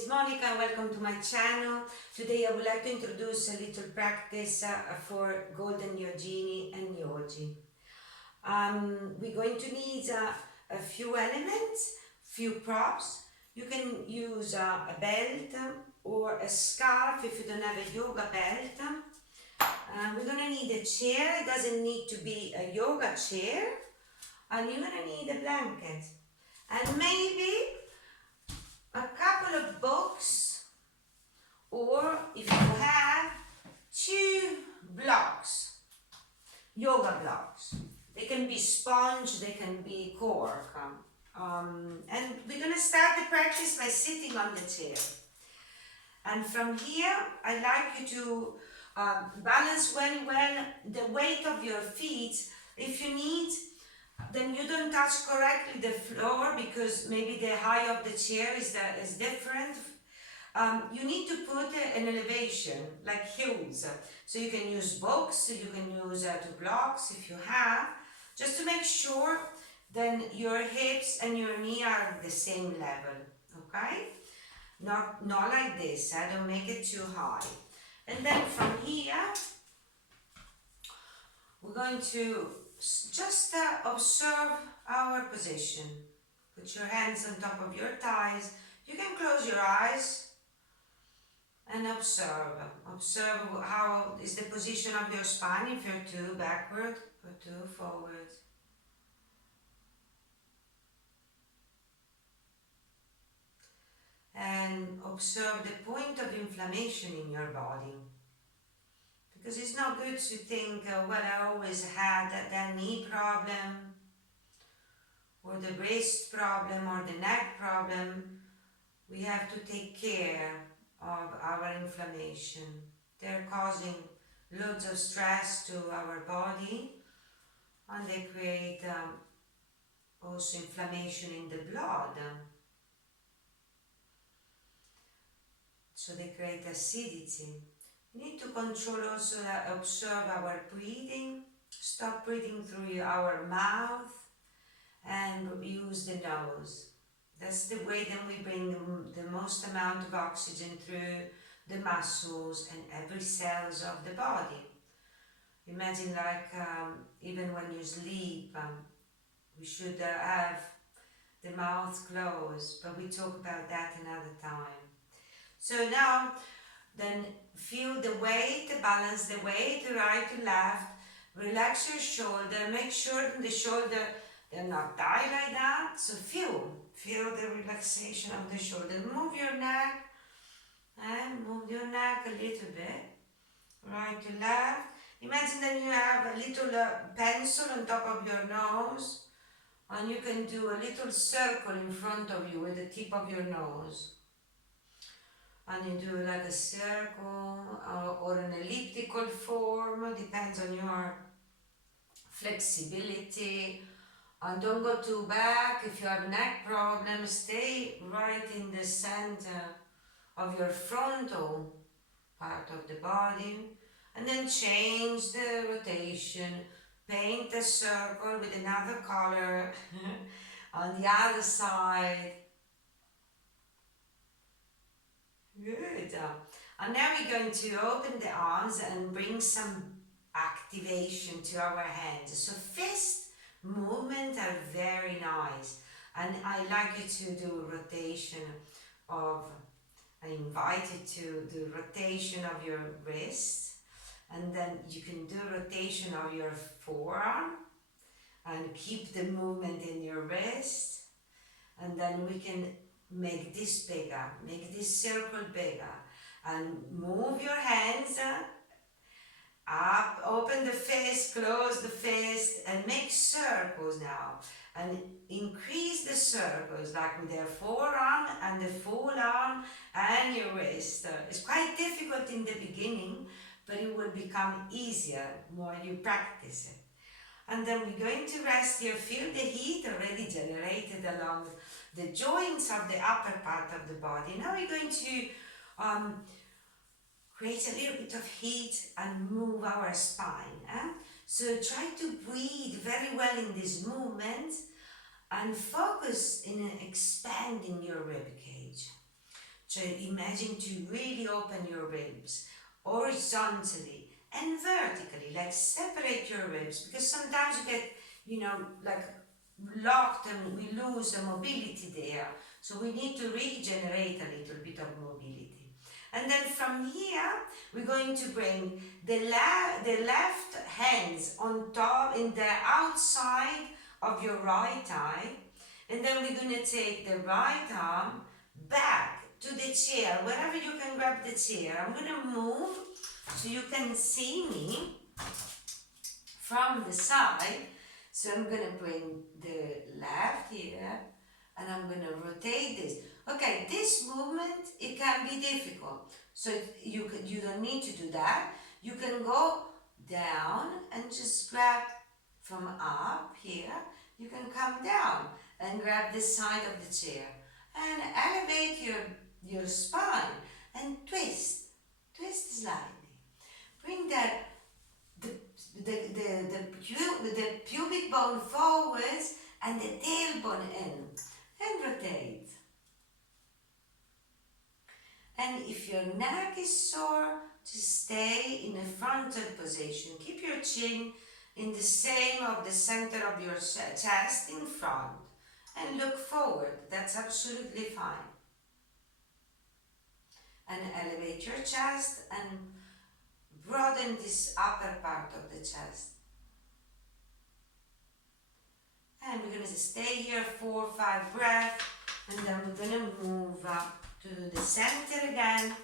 is Monica and welcome to my channel. Today I would like to introduce a little practice for golden Yogini and Yogi. We're going to need a few elements, few props. You can use a belt or a scarf if you don't have a yoga belt. We're going to need a chair. It doesn't need to be a yoga chair. And you're going to need a blanket. And maybe a couple of books, or if you have 2 blocks, yoga blocks. They can be sponge, they can be cork. And we're going to start the practice by sitting on the chair. And from here, I'd like you to balance very well the weight of your feet. If you need, then you don't touch correctly the floor because maybe the height of the chair is different. You need to put an elevation, like heels. So you can use books, you can use 2 blocks if you have, just to make sure then your hips and your knee are at the same level, okay? Not like this, I don't make it too high. And then from here, we're going to just observe our position. Put your hands on top of your thighs. You can close your eyes and observe. Observe how is the position of your spine if you're 2 backward or 2 forward. And observe the point of inflammation in your body. Because it's not good to think, well, I always had that knee problem, or the wrist problem, or the neck problem. We have to take care of our inflammation. They're causing loads of stress to our body, and they create also inflammation in the blood. So they create acidity. We need to control also, observe our breathing. Stop breathing through our mouth and use the nose. That's the way that we bring the most amount of oxygen through the muscles and every cells of the body. Imagine like even when you sleep, we should have the mouth closed, but we talk about that another time. So now, then feel the weight, balance the weight, right to left, relax your shoulder, make sure that the shoulder, they're not tight like that, so feel the relaxation of the shoulder. Move your neck, and move your neck a little bit, right to left. Imagine that you have a little pencil on top of your nose, and you can do a little circle in front of you with the tip of your nose. And you do like a circle or an elliptical form, depends on your flexibility. And don't go too back. If you have neck problems, stay right in the center of your frontal part of the body. And then change the rotation. Paint a circle with another color on the other side. Good. And now we're going to open the arms and bring some activation to our hands. So fist movements are very nice. And I like you to do rotation of, I invite you to do rotation of your wrist. And then you can do rotation of your forearm. And keep the movement in your wrist. And then we can make this bigger, make this circle bigger, and move your hands up, open the fist, close the fist, and make circles now, and increase the circles, like with your forearm and the full arm and your wrist. It's quite difficult in the beginning, but it will become easier more you practice it. And then we're going to rest here, feel the heat already generated along the joints of the upper part of the body. Now we're going to create a little bit of heat and move our spine. So try to breathe very well in this movement and focus in expanding your rib cage. So imagine to really open your ribs horizontally and vertically, like separate your ribs, because sometimes you get, like locked and we lose the mobility there. So we need to regenerate a little bit of mobility. And then from here, we're going to bring the left hands on top in the outside of your right eye. And then we're going to take the right arm back to the chair, wherever you can grab the chair. I'm going to move so you can see me from the side. So I'm going to bring the left here and I'm going to rotate this. Okay, this movement, it can be difficult. So you don't need to do that. You can go down and just grab from up here. You can come down and grab the side of the chair and elevate your spine and twist slightly. Bring that the pubic bone forwards and the tailbone in and rotate. And if your neck is sore, just stay in a frontal position. Keep your chin in the same of the center of your chest in front and look forward. That's absolutely fine. And elevate your chest and broaden this upper part of the chest. And we're going to stay here 4 or 5 breaths, and then we're going to move up to the center again.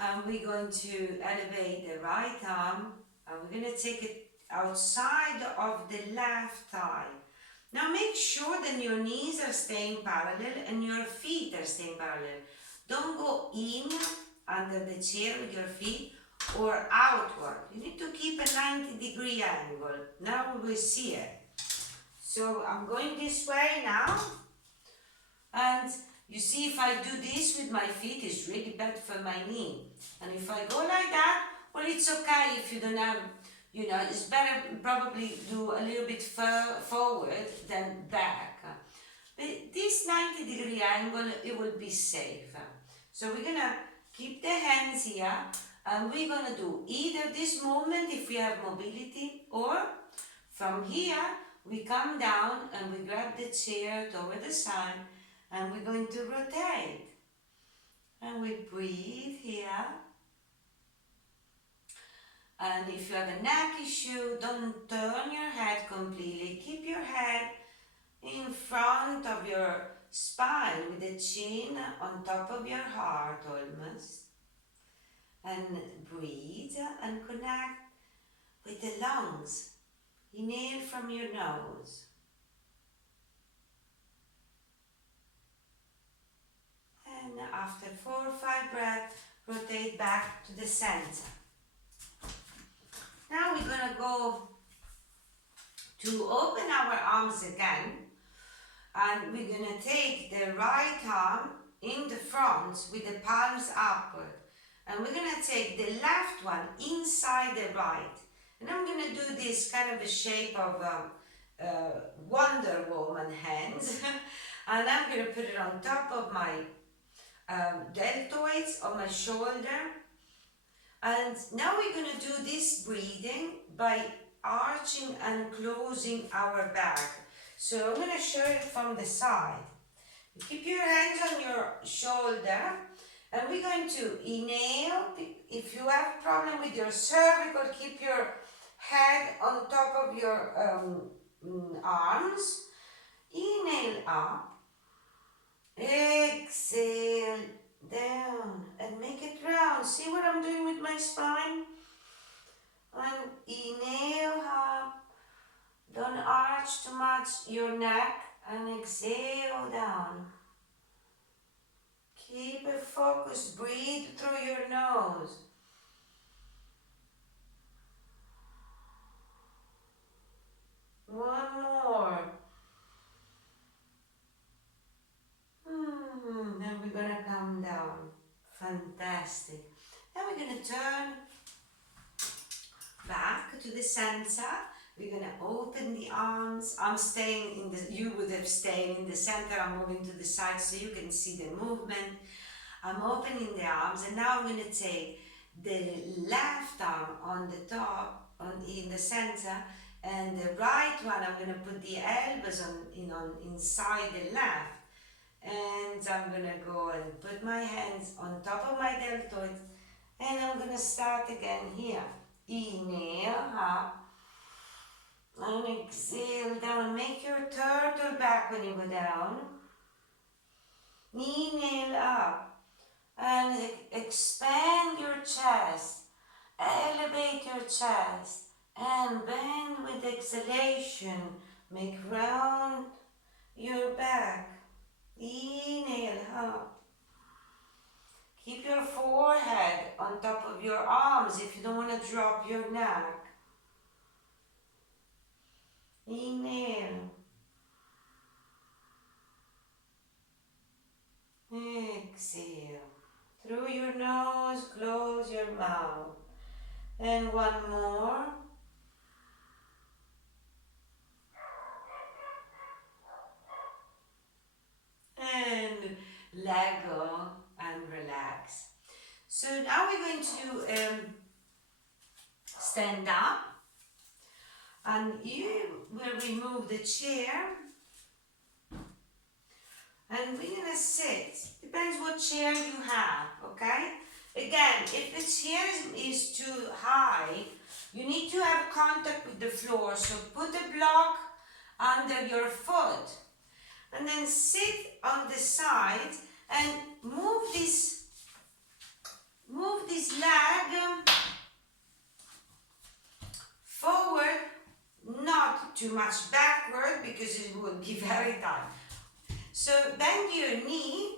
And we're going to elevate the right arm, and we're going to take it outside of the left thigh. Now make sure that your knees are staying parallel and your feet are staying parallel. Don't go in under the chair with your feet or outward. You need to keep a 90-degree angle. Now we will see it. So I'm going this way now. And you see, if I do this with my feet, it's really bad for my knee. And if I go like that, well, it's okay if you don't have, it's better probably do a little bit forward than back. But this 90-degree angle, it will be safe. So we're going to keep the hands here, and we're going to do either this movement if we have mobility, or from here, we come down and we grab the chair toward the side, and we're going to rotate. And we breathe here. And if you have a neck issue, don't turn your head completely. Keep your head in front of your spine with the chin on top of your heart almost. And breathe and connect with the lungs. Inhale from your nose. And after 4 or 5 breaths, rotate back to the center. Now we're going to go to open our arms again, and we're going to take the right arm in the front with the palms upward, and we're going to take the left one inside the right, and I'm going to do this kind of a shape of Wonder Woman hands and I'm going to put it on top of my deltoids on my shoulder. And now we're going to do this breathing by arching and closing our back. So I'm going to show it from the side. You keep your hands on your shoulder, and we're going to inhale. If you have a problem with your cervical, keep your head on top of your arms. Inhale up, exhale down, and make it round. See what I'm doing with my spine? And inhale up, don't arch too much your neck, and exhale down. Keep it focused, breathe through your nose. One more. Then we're going to come down. Fantastic. Then we're going to turn back to the center. We're going to open the arms. I'm staying in the, you would have stayed in the center. I'm moving to the side so you can see the movement. I'm opening the arms, and now I'm going to take the left arm on the top, in the center, and the right one I'm going to put the elbows on inside the left, and I'm going to go and put my hands on top of my deltoids, and I'm going to start again here. Inhale up and exhale down. Make your turtle back when you go down. Inhale up and expand your chest. Elevate your chest and bend with exhalation. Make round your back. Inhale up. Keep your forehead on top of your arms if you don't want to drop your neck. Inhale. Exhale. Through your nose, close your mouth. And one more. And let go and relax. So now we're going to do stand up, and you will remove the chair, and we're gonna sit. Depends what chair you have, okay? Again, if the chair is too high, you need to have contact with the floor, so put a block under your foot, and then sit on the side and move this leg forward, not too much backward because it will be very tight. So bend your knee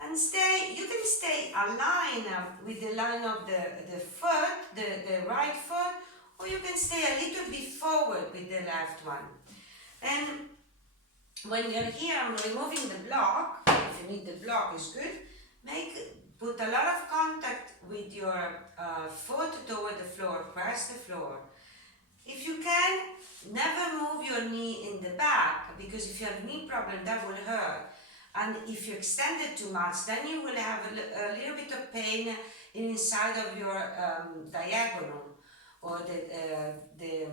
and stay. You can stay aligned with the line of the foot, the right foot, or you can stay a little bit forward with the left one. And when you're here, I'm removing the block. If you need the block, is good. Put a lot of contact with your foot toward the floor. Press the floor. If you can, never move your knee in the back, because if you have knee problem, that will hurt. And if you extend it too much, then you will have a little bit of pain inside of your diagonal, or the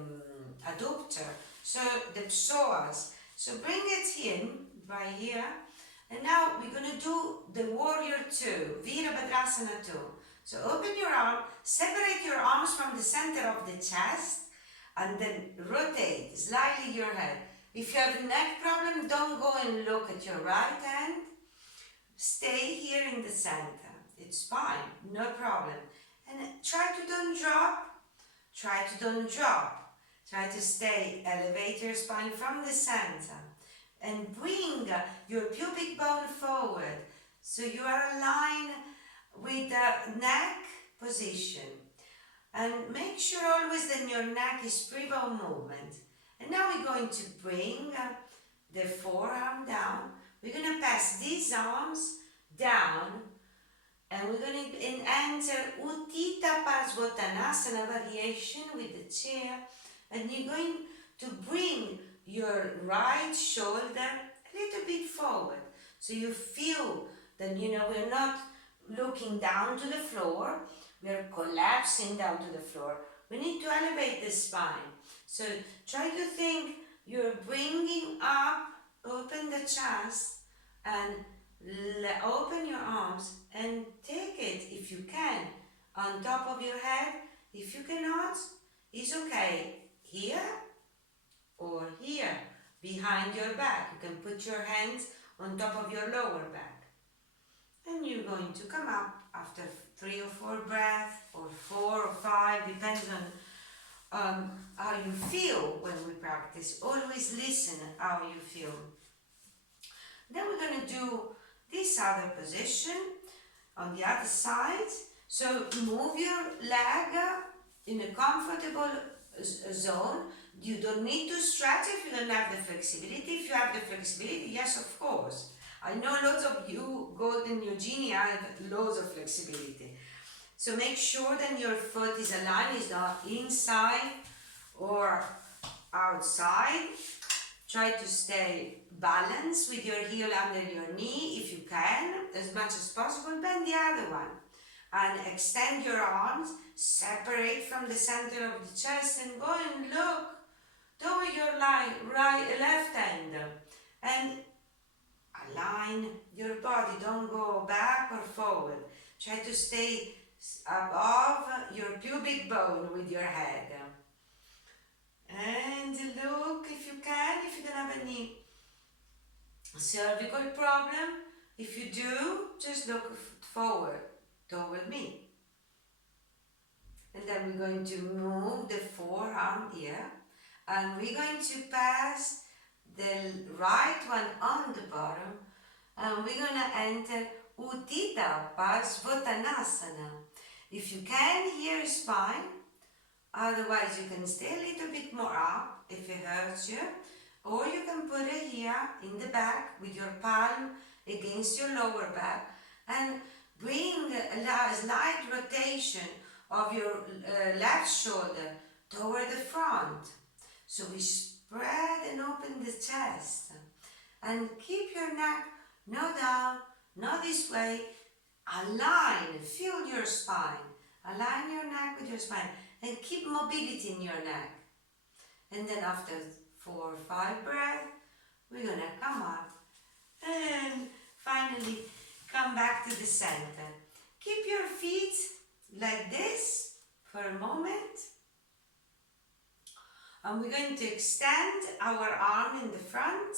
adductor, so the psoas. So bring it in right here. And now we're going to do the warrior 2, Virabhadrasana 2. So open your arm, separate your arms from the center of the chest, and then rotate slightly your head. If you have a neck problem, don't go and look at your right hand. Stay here in the center. It's fine, no problem. And try to don't drop. Try to don't drop. Try to stay, elevate your spine from the center. And bring your pubic bone forward, so you are aligned with the neck position. And make sure always that your neck is free bone movement. And now we're going to bring the forearm down. We're going to pass these arms down, and we're going to enter Utthita Parsvottanasana variation with the chair. And you're going to bring your right shoulder a little bit forward, so you feel that we're not looking down to the floor, we're collapsing down to the floor. We need to elevate the spine. So try to think you're bringing up, open the chest, and open your arms, and take it, if you can, on top of your head. If you cannot, it's okay. Here or here, behind your back. You can put your hands on top of your lower back. And you're going to come up after 3 or 4 breaths, or 4 or 5, depends on how you feel when we practice. Always listen how you feel. Then we're going to do this other position on the other side. So move your leg in a comfortable zone. You don't need to stretch if you don't have the flexibility. If you have the flexibility, yes, of course. I know lots of you Golden Yogini have loads of flexibility. So make sure that your foot is aligned, is not inside or outside. Try to stay balanced with your heel under your knee if you can, as much as possible. Bend the other one and extend your arms, separate from the center of the chest and go and look toward your left hand and align your body. Don't go back or forward. Try to stay above your pubic bone with your head. And look if you can, if you don't have any cervical problem. If you do, just look forward toward me. And then we're going to move the forearm here. And we're going to pass the right one on the bottom. And we're going to enter Uttita Parsvottanasana. If you can, here spine. Otherwise, you can stay a little bit more up if it hurts you. Or you can put it here in the back with your palm against your lower back and bring a slight rotation of your left shoulder toward the front. So we spread and open the chest and keep your neck not down, not this way. Align, feel your spine. Align your neck with your spine and keep mobility in your neck. And then after 4 or 5 breaths, we're gonna come up and finally come back to the center. Keep your feet like this for a moment. And we're going to extend our arm in the front.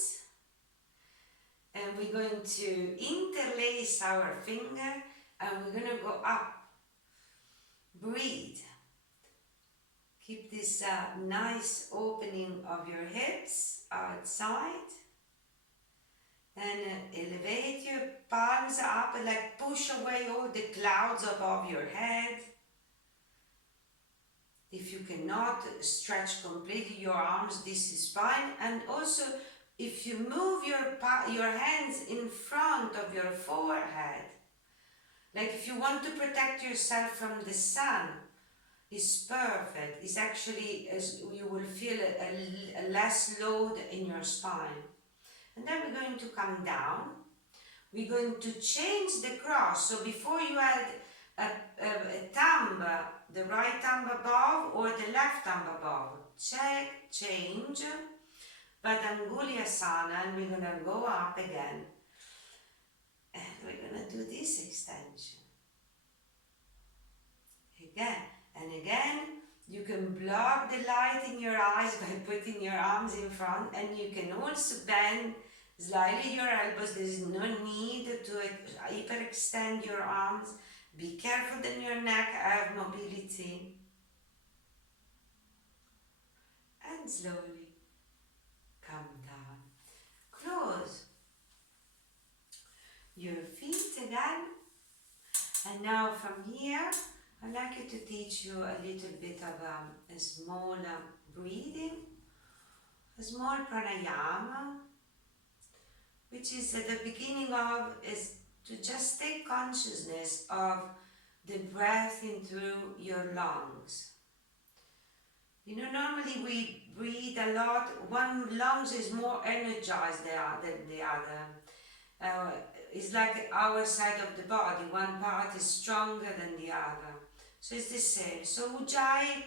And we're going to interlace our finger and we're going to go up. Breathe. Keep this nice opening of your hips outside. And elevate your palms up and like push away all the clouds above your head. If you cannot stretch completely your arms, this is fine. And also, if you move your hands in front of your forehead, like if you want to protect yourself from the sun, it's perfect. It's actually, as you will feel a less load in your spine. And then we're going to come down. We're going to change the cross. So before you had a thumb, the right thumb above or the left thumb above. Change. Padangulyasana, and we're going to go up again. And we're going to do this extension. Again and again. You can block the light in your eyes by putting your arms in front, and you can also bend slightly your elbows. There is no need to hyperextend your arms. Be careful that your neck have mobility. And slowly come down. Close your feet again. And now from here, I'd like you to teach you a little bit of a small breathing, a small pranayama, which is at the beginning of is to just take consciousness of the breath in through your lungs. You know, normally we breathe a lot. One lungs is more energized than the other. It's like our side of the body. One part is stronger than the other. So it's the same. So Ujjayi,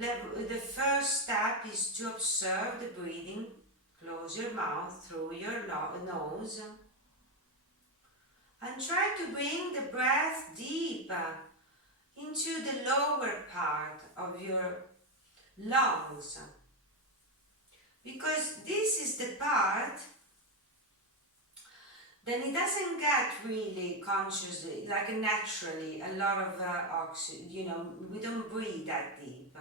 the first step is to observe the breathing. Close your mouth through your nose. And try to bring the breath deeper into the lower part of your lungs. Because this is the part then it doesn't get really consciously, like naturally, a lot of oxygen, you know, we don't breathe that deep.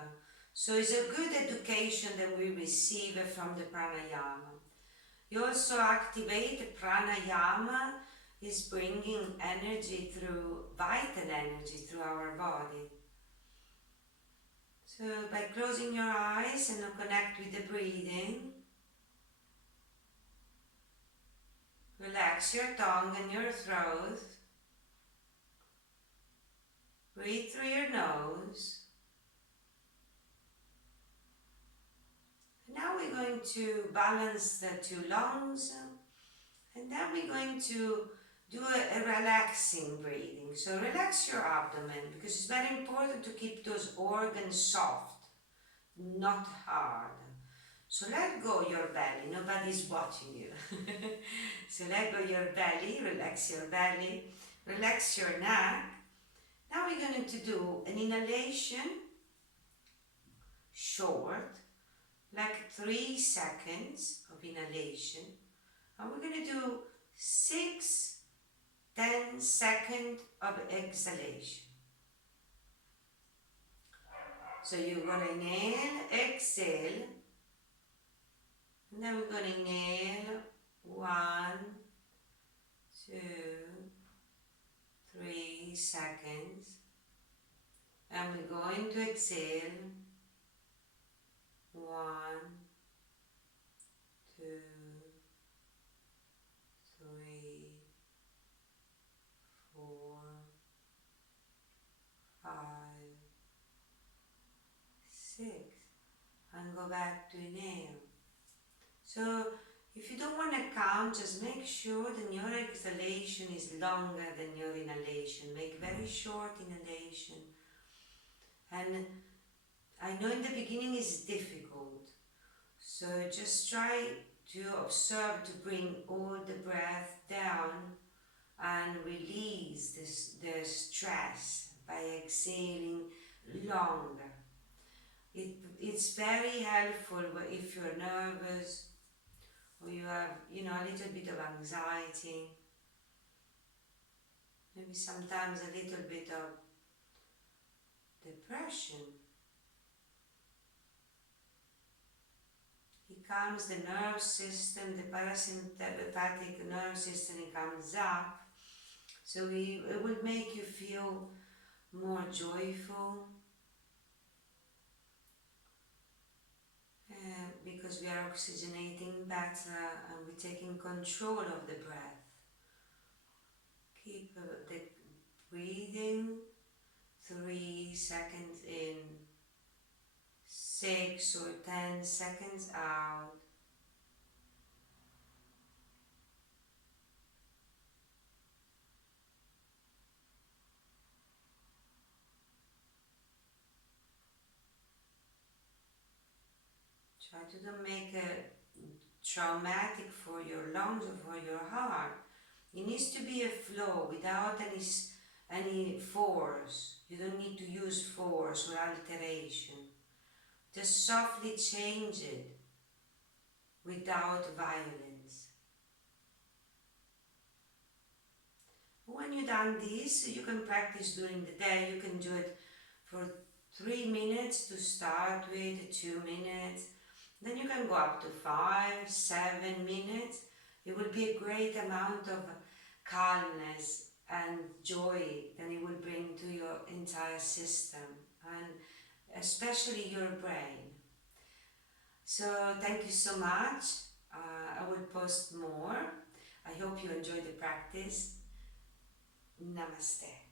So it's a good education that we receive from the pranayama. You also activate the pranayama, is bringing energy through, vital energy through our body. So by closing your eyes and connect with the breathing, relax your tongue and your throat. Breathe through your nose. Now we're going to balance the two lungs, and then we're going to do a relaxing breathing. So relax your abdomen because it's very important to keep those organs soft, not hard. So let go your belly, nobody's watching you. So let go your belly, relax your belly, relax your neck. Now we're going to do an inhalation, short, like 3 seconds of inhalation. And we're going to do 6-10 seconds of exhalation. So you're going to inhale, exhale, and then we're going to inhale 1, 2, 3 seconds, and we're going to exhale 1, 2, 3, 4, 5, 6, and go back to inhale. So if you don't want to count, just make sure that your exhalation is longer than your inhalation. Make very short inhalation. And I know in the beginning it's difficult, so just try to observe to bring all the breath down and release the stress by exhaling longer. It's very helpful if you're nervous or you have, a little bit of anxiety, maybe sometimes a little bit of depression. It calms the nerve system, the parasympathetic nerve system, it comes up. So it will make you feel more joyful, because we are oxygenating better and we're taking control of the breath. Keep the breathing 3 seconds in, 6 or 10 seconds out. Try to don't make it traumatic for your lungs or for your heart. It needs to be a flow without any force. You don't need to use force or alteration. Just softly change it without violence. When you've done this, you can practice during the day. You can do it for 3 minutes to start with, 2 minutes. Then you can go up to 5, 7 minutes. It will be a great amount of calmness and joy that it will bring to your entire system and especially your brain. So thank you so much. I will post more. I hope you enjoy the practice. Namaste.